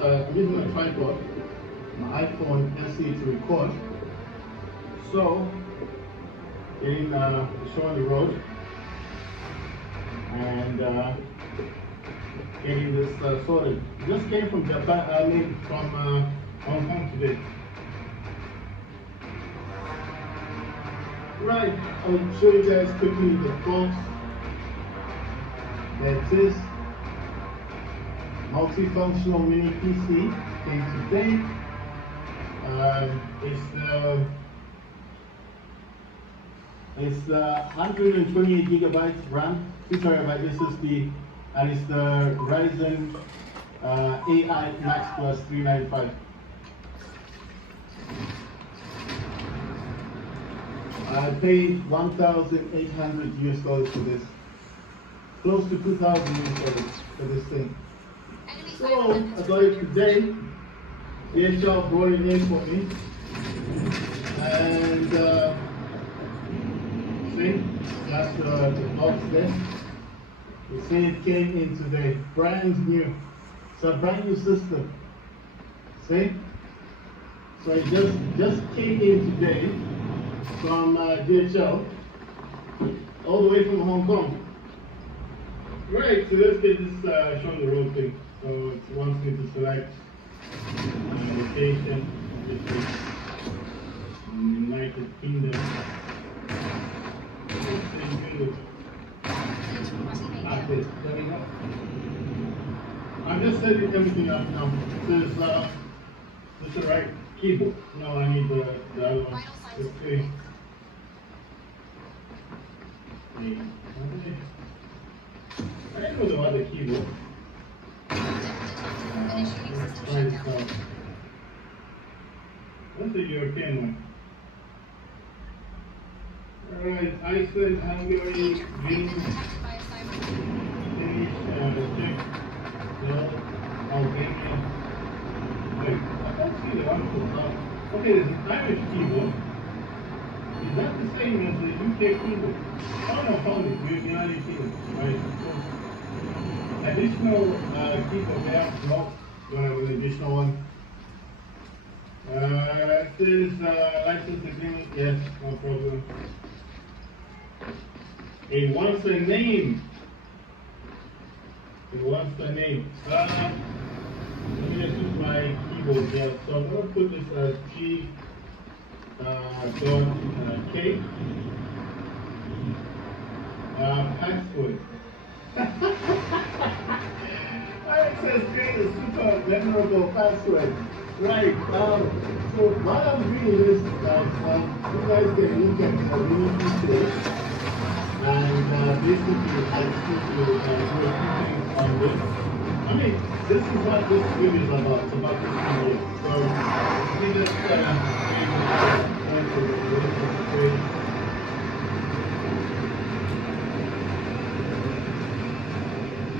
I'm using a tripod, my iPhone SE to record. So, getting the show on the road and getting this sorted. Just came from Japan, I mean from Hong Kong today. Right, I'll show you guys quickly the box. That's it. Multifunctional mini PC came today. It's 128 gigabytes RAM, 2 terabyte SSD, and it's the Radeon AI Max Plus 395. I paid 1,800 US dollars for this. Close to 2,000 US dollars for this thing. So I got it today. DHL brought it in for me. And see, that's the box there. You see it came in today. Brand new. It's a brand new system. See? So it just came in today from DHL, all the way from Hong Kong. Right, so let's get this show the road thing. So it wants me to select location, which is United Kingdom. This, there we go. I'm just setting everything up now. This is the right keyboard. No, I need the other one. Let's see. I don't know the other keyboard. Let's try this out. What's the European one? Alright, Iceland, Hungary, Green, Finnish, Czech, Albania. Wait, I don't see the one for the top. Okay, there's an Irish keyboard. Is that the same as the UK keyboard? Oh no, found it. United Kingdom. Right. So, additional keyboard there. No, don't have an additional one. This license agreement. Yes, no problem. It wants a name. It wants a name. Let me just use my keyboard here. So I'm going to put this as G dot K. Password. It says create a super memorable password. Right. So while I'm reading this, you guys can look at the new today. And basically, I need to do a few things on this. I mean, this is what this video is about. It's about this video. So, let me just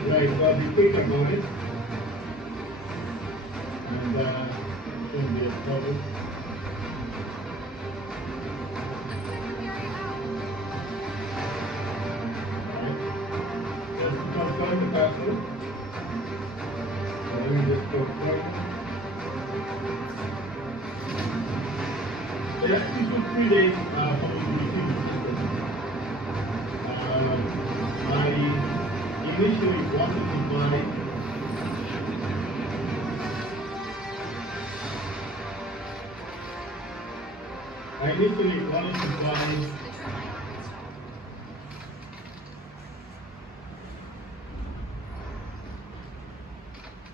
right, so I'll be quick about it. And it shouldn't be a problem. Confirm the password. So let me just confirm. It actually took 3 days for me to receive the system. I initially wanted to buy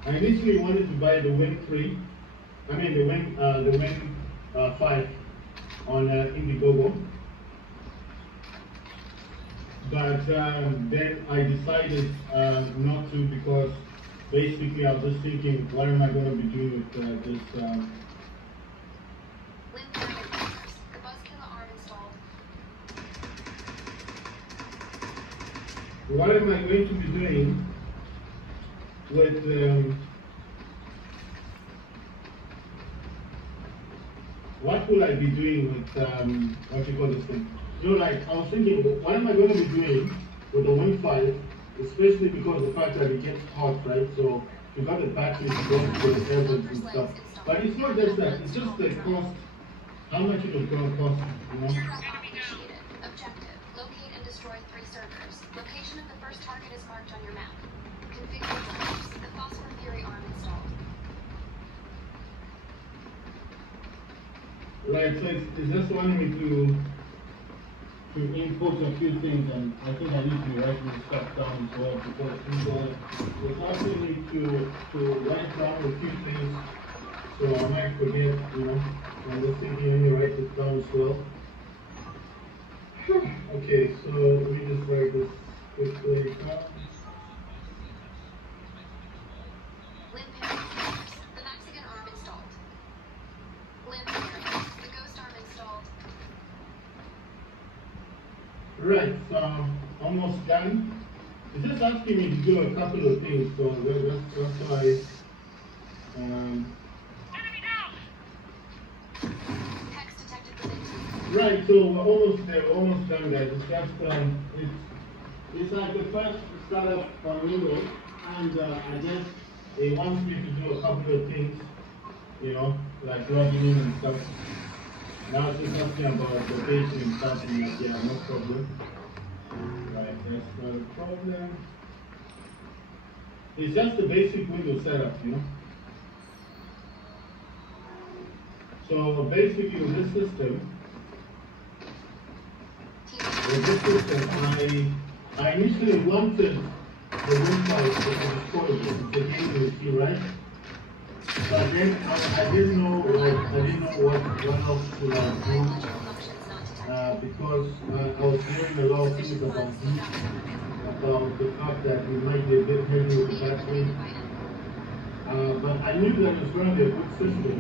I initially wanted to buy the Win 3. I mean the Win 5 on Indiegogo. But then I decided not to, because basically I was just thinking, what am I going to be doing with this? What am I going to be doing with what will I be doing with what you call this thing? You know, like I was thinking, what am I going to be doing with the Win 5, especially because of the fact that it gets hot, right? So you got the batteries to go to the servers and stuff. But it's not just that; it's just the cost. How much it was going to cost, you know? Objective: locate and destroy 3 servers. Location of the first target is marked on your map. Configure drivers. The Phosphor Fury arm installed. Right, so it's just wanting me to input a few things, and I think I need to be writing this stuff down as well, because it's asking me to write down a few things, so I might forget, you know. I'm just thinking, let me write this down as well. Okay, so let me just write this quickly down. The Mexican arm installed. Limp Fury. The Ghost arm installed. almost done. It's just asking me to do a couple of things, so that's why. Hex detected within 2. Right, so we're almost there, we're almost done, guys. It's just it's like the first startup on Windows, and I guess it wants me to do a couple of things, you know, like logging in and stuff. Now it's just asking about the page and stuff, and like, yeah, no problem. Right, that's not a problem. It's just the basic Windows setup, you know. So basically with this system, I initially wanted the Wi-Fi to destroy it, the game with you, right? But then I didn't know what else to do, because I was hearing a lot of things about the fact that we might be a bit heavy with the battery. But I knew that it was going to be a good system.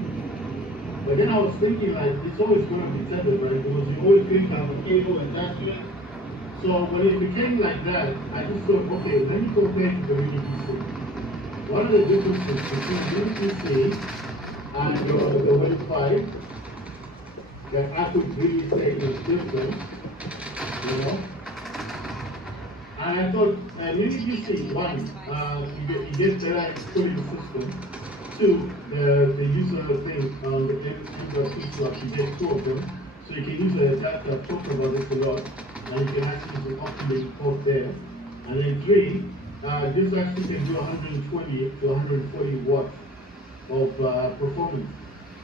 But then I was thinking, like, it's always going to be tethered, right? Because you always think of a cable attached to it. So when it became like that, I just thought, okay, let me compare to the mini PC. What are the differences between mini PC and the Wi-Fi that I could really say is different, you know? And I thought, mini PC, one, you get better coding system. Two, the user thing, the user feature, you get two of them. So you can use the adapter, I've talked about this a lot, and you can actually optimate port there. And then three, this actually can do 120 to 140 watts of performance.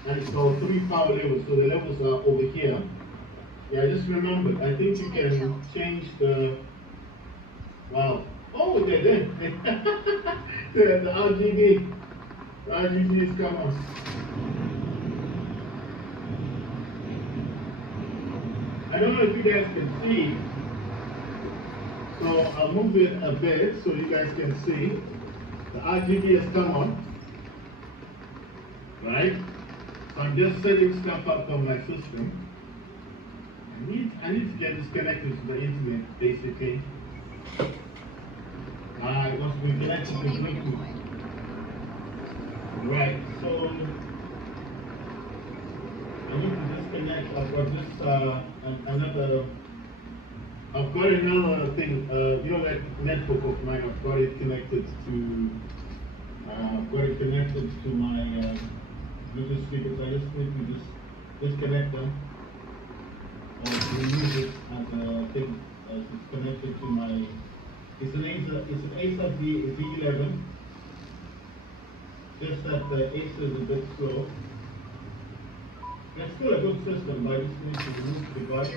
And it's got 3 power levels, so the levels are over here. Yeah, just remember, I think you can change the, wow. Oh, they're there. the RGB. RGBs come on. I don't know if you guys can see. So I'll move it a bit so you guys can see. The RGB has come on. Right? So I'm just setting stuff up on my system. I need to get this connected to the internet, basically. It was connected to Bluetooth. Right, so I need to disconnect. I've got this I've got another thing, you know, that network of mine. I've got it connected to my Bluetooth speakers. I just need to disconnect them and remove it as a thing. It's connected to my. It's an Acer V11. Just that the Acer is a bit slow. It's still a good system, but I just need to remove the device.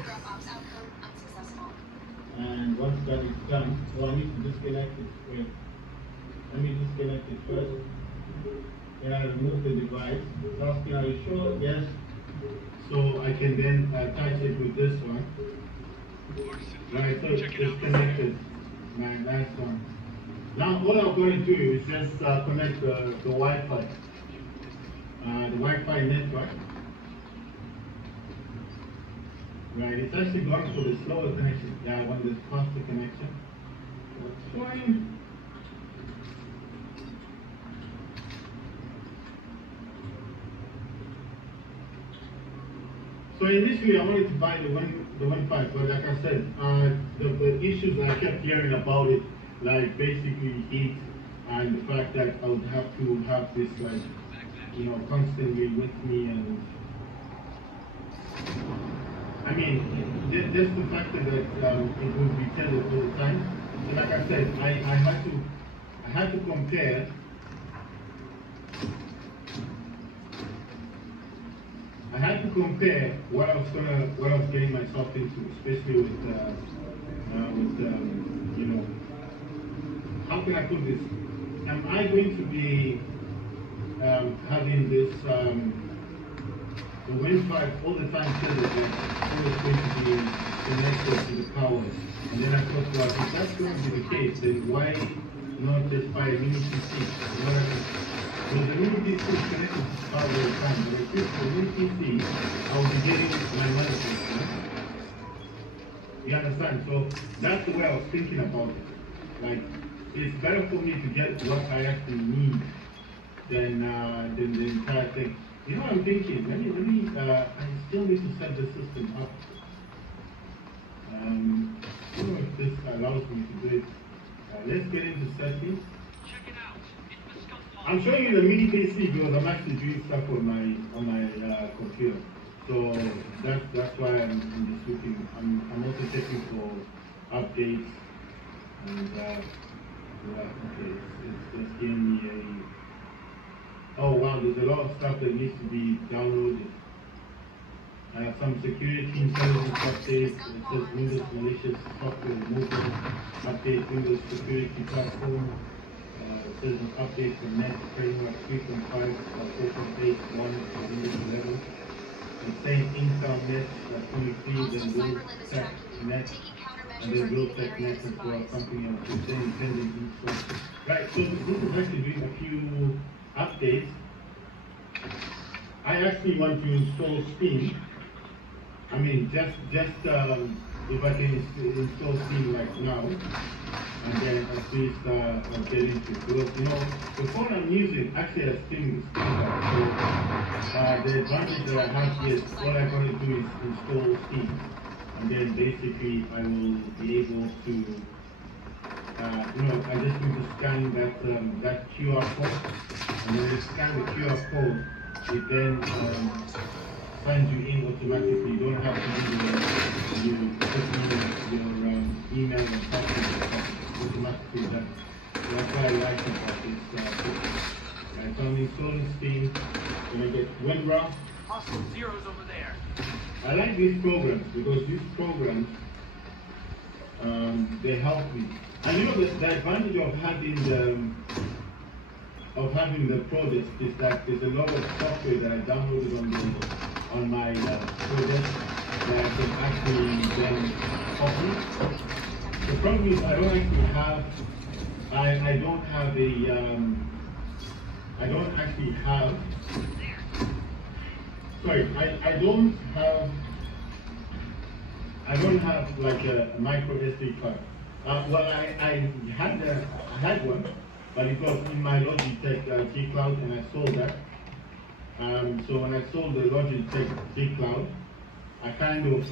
And once that is done, well, I need to disconnect it first. Let me disconnect it first. Then I remove the device. It's asking, are you sure? Yes. So I can then attach it with this one. Right, so it's disconnected. My last one. Now all I'm going to do is just connect the Wi-Fi, the Wi-Fi network. Right, it's actually going for the slower connection. Yeah, I want this faster connection. That's fine. So initially I wanted to buy the 1.5, but like I said, the issues I kept hearing about it, like basically heat and the fact that I would have to have this, like, you know, constantly with me, and I mean, just the fact that it would be tethered all the time. So like I said, I had to compare. I had to compare what I was getting myself into, especially with you know, how can I put this? Am I going to be having this the Wi-Fi all the time so that it's always going to be connected to the power? And then I thought, well, if that's going to be the case, then why not just buy a mini PC? So the mini PC is connected to the power all the time, but if it's the mini PC, I will be getting my money. You understand? So that's the way I was thinking about it. Like, it's better for me to get what I actually need than the entire thing. You know what I'm thinking? I still need to set the system up. I don't know if this allows me to do it. Let's get into settings. I'm showing you the mini PC because I'm actually doing stuff on my computer. So that's why I'm just looking. I'm also checking for updates and yeah, okay, it's just giving me a. Oh wow, there's a lot of stuff that needs to be downloaded. Some security intelligence updates. It says Windows malicious software removal, update Windows security platform. It says an update for Net framework 3.5 4.8 1 for Windows 11. It's saying Intel Net 23, then Windows Tech Net, and then Real Tech Net as well, something else. It's saying pending install. Right, so this is actually doing a few updates. I actually want to install Steam. I mean, just if I can install Steam like now, and then at least get into it. Because, you know, the phone I'm using actually has Steam. So the advantage that I have is all I got to do is install Steam, and then basically I will be able to, you know, I just need to scan that QR code, and when you scan the QR code, it then signs you in automatically. You don't have to you put in your email and password. Automatically done. So that's why I like about this. Right, so I'm installing Steam. Gonna get WinRAR. Hostile zeros over there. I like these programs because these programs they help me. And you know the advantage of having the project is that there's a lot of software that I downloaded on my project that I can actually then copy. The problem is I don't actually have I don't have a I don't actually have sorry I don't have like a micro SD card. Well, I had one, but it was in my Logitech G Cloud, and I sold that. So when I sold the Logitech G Cloud, I kind of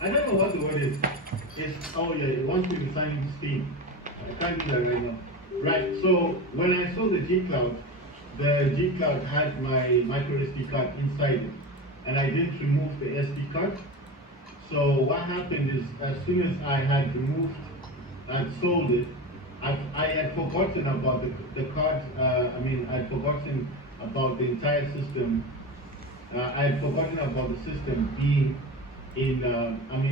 I don't know what the word is. Oh yeah, it wants me to sign into Steam. I can't do that right now. Right, so when I saw the G Cloud had my micro SD card inside it, and I didn't remove the SD card. So what happened is, as soon as I had removed and sold it, I had forgotten about the card. I'd forgotten about the entire system. I had forgotten about the system being in.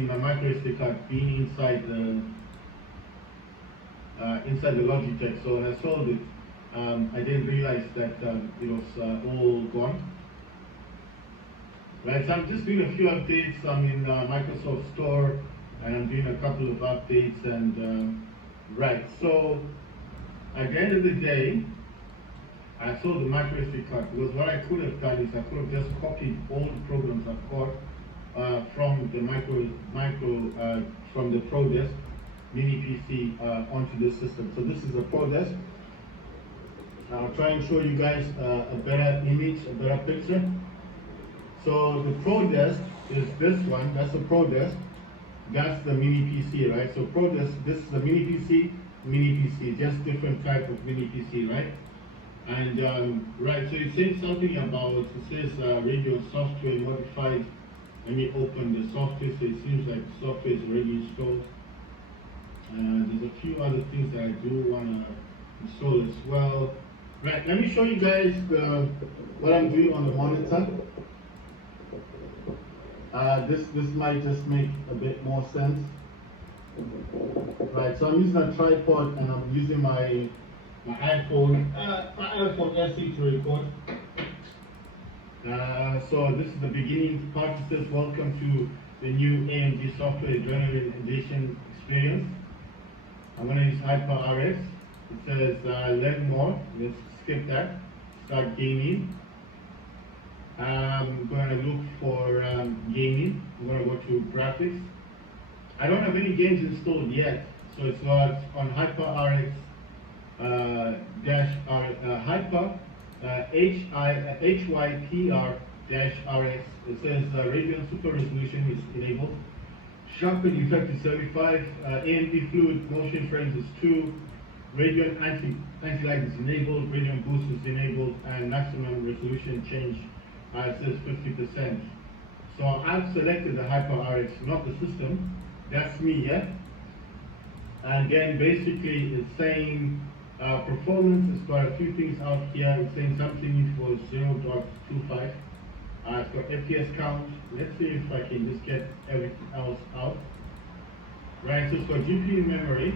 My micro SD card being inside the Logitech. So when I sold it, I didn't realize that it was all gone. Right, so I'm just doing a few updates. I'm in Microsoft Store, and I'm doing a couple of updates. And right, so at the end of the day, I sold the micro SD card because what I could have done is I could have just copied all the programs I've got from the from the ProDesk mini PC onto this system. So this is a ProDesk. I'll try and show you guys a better image, a better picture. So the ProDesk is this one. That's the ProDesk. That's the mini PC, right? So ProDesk, this is the mini PC, just different type of mini PC, right? And right, so it says something about, it says Radeon software modified. Let me open the software. So it seems like the software is already installed. There's a few other things that I do want to install as well. Right, let me show you guys what I'm doing on the monitor. This might just make a bit more sense. Right, so I'm using a tripod and I'm using my iPhone SE to record. So this is the beginning part. It says welcome to the new AMD Software Adrenaline Edition experience. I'm going to use HyperRX. It says learn more. Let's skip that. Start gaming. I'm gonna look for gaming. I'm gonna go to graphics. I don't have any games installed yet, so it's not on HyperRx dash R Hyper HYPR dash RX. It says Radeon Super Resolution is enabled. Sharpen effect is 75. AMD Fluid Motion Frames is 2. Radeon Anti-Lag is enabled. Radeon Boost is enabled, and maximum resolution change says 50%. So I've selected the HyperRx, not the system. That's me, yeah? And then basically it's saying performance. It's got a few things out here. It's saying something for 0.25. It's got FPS count. Let's see if I can just get everything else out. Right, so it's got GPU memory.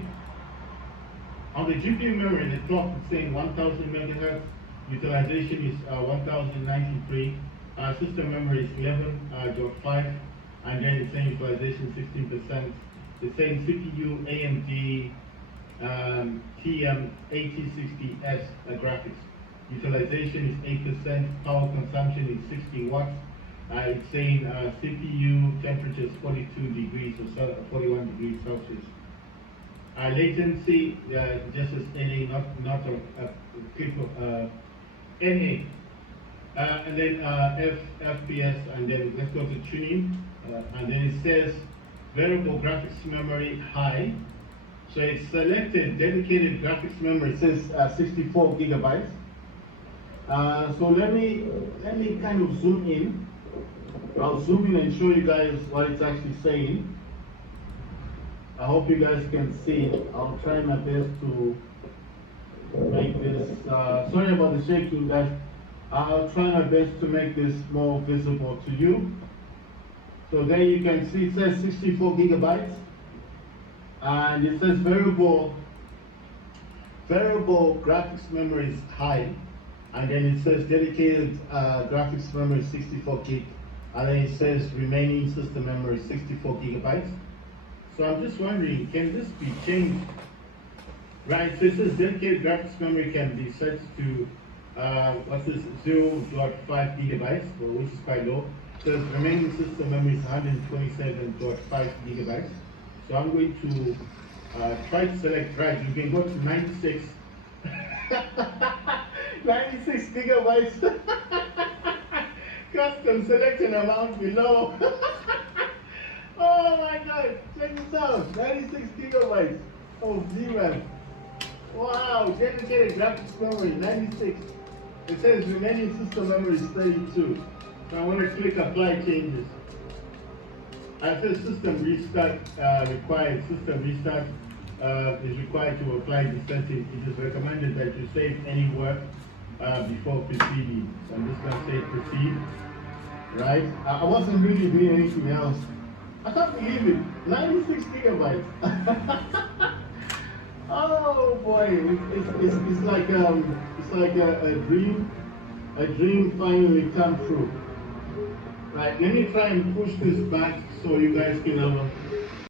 On the GPU memory, the clock is saying 1000 megahertz. Utilization is 1093. System memory is 11.5. And then it's saying utilization 16%. It's saying CPU AMD TM8060S graphics. Utilization is 8%. Power consumption is 60 watts. It's saying CPU temperature is 42 degrees or 41 degrees Celsius. Latency just as NA, not a click of NA. And then FPS, and then let's go to tuning. And then it says variable graphics memory high. So it's selected dedicated graphics memory. It says 64 gigabytes. So let me kind of zoom in. I'll zoom in and show you guys what it's actually saying. I hope you guys can see it. I'll try my best to make this. Sorry about the shaking, guys. I'll try my best to make this more visible to you. So there you can see it says 64 gigabytes. And it says variable graphics memory is high. And then it says dedicated graphics memory 64 gig. And then it says remaining system memory 64 gigabytes. So I'm just wondering, can this be changed? Right, so it says dedicated graphics memory can be set to, what's this, 0.5 gigabytes, which is quite low. So the remaining system memory is 127.5 gigabytes. So I'm going to try to select, right, you can go to 96. 96 gigabytes. Custom selection amount below. Oh my God, check this out. 96 gigabytes of VRAM. Wow, dedicated graphics memory, 96. It says remaining system memory is 32. So I want to click apply changes. It says system restart required. System restart is required to apply the setting. It is recommended that you save any work before proceeding. So I'm just going to say proceed. Right? I wasn't really doing anything else. I can't believe it. 96 gigabytes. Oh boy, it's like a dream finally come true. Right, let me try and push this back so you guys can have a